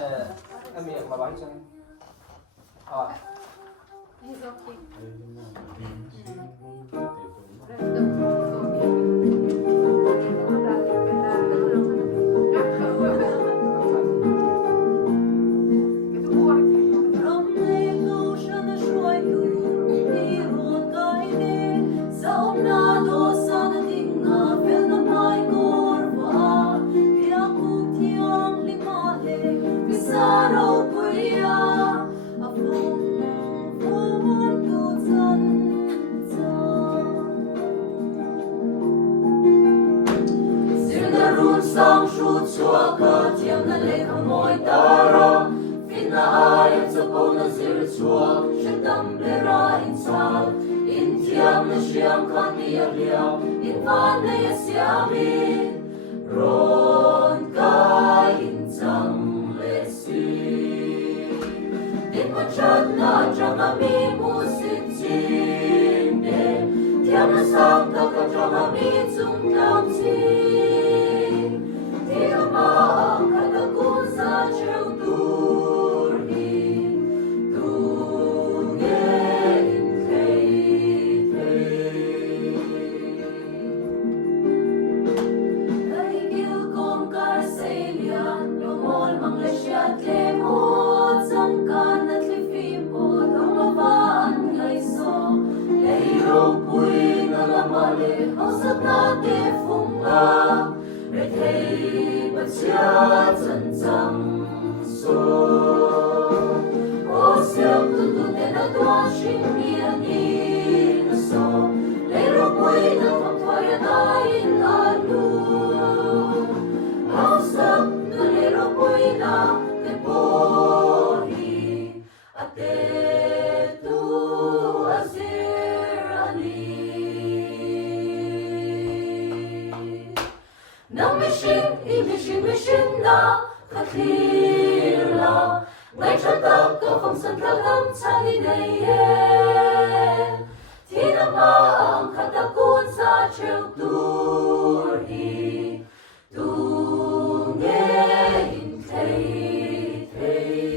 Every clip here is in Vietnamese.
em mabait siya. He's okay. Sang shu chua ka tiam na le khmoi tara fin na ai cho po na zir chua shadam bera in sal in tiam na shiam khan ni ya in van na ya siami ron ka in chang le si din mo chat na chama mi mu sit chin de tiam na sam ta ka chama mi chung tam chi cha chân chẳng số ô siêu tu tu để nó đoan xin miên đi nó số lấy rồi quay nó không thôi nó in alu áo sắc nó lấy rồi quay nó để bồi ate tu azir ali nang mission na khathir la ngai chata ka phong san ka lam chani nei e thina ma ang khata kun sa cheu tur hi tu nge in thei thei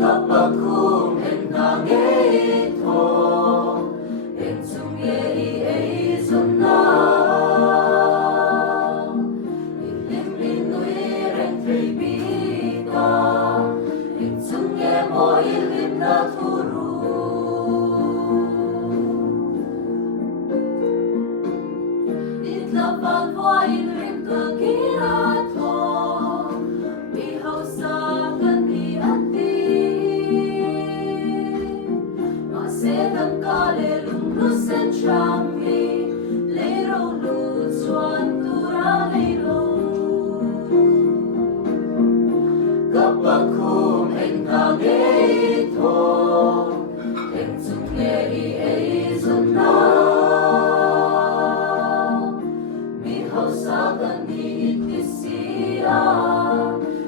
Kapakum en nangito en sungeri ei zonna ilim linuiren treibita en sunge mo ilim na turu itlapan mo ilim kagirato bihaw sa sedang kale lunglusen chamli lero lu suan tura lero kapag kum en kagito en sungeri ei zonna mihaw sa kani itisira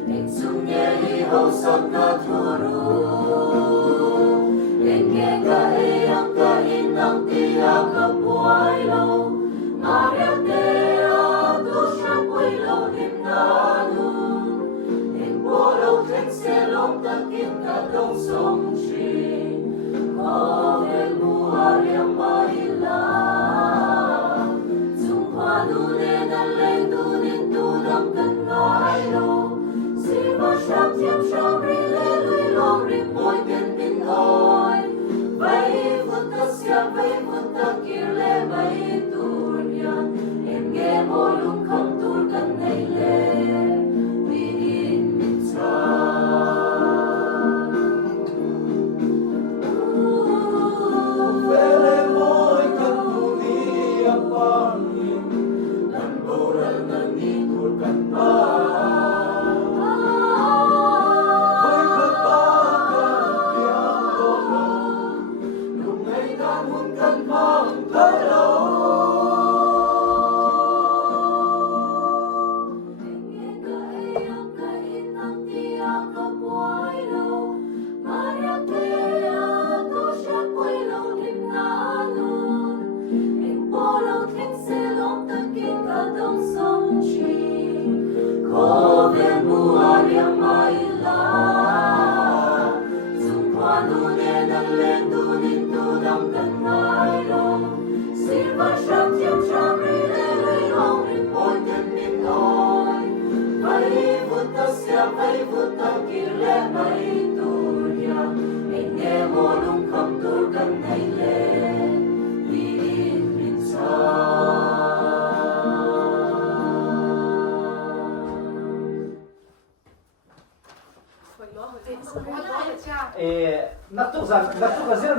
en sungeri hausak na turu ang tiyak na buhay lo Maria Dea dusya po'y laulim na nun in polo teng selong takin ka dong song chi Kovel buhar yang mahila Zung panunin ang lendunin tunang kanay lo Siva siyang tiyam siyang rileluy long rimboy ken pinoy Vai vutta kirle vai turya pangin nan boral na niturkan pa may kapakan tiyang tolo lungay nangon kan pang kalaw Hãy subscribe cho kênh Ghiền Mì Gõ để không bỏ lỡ những video hấp dẫn. Natu ka zero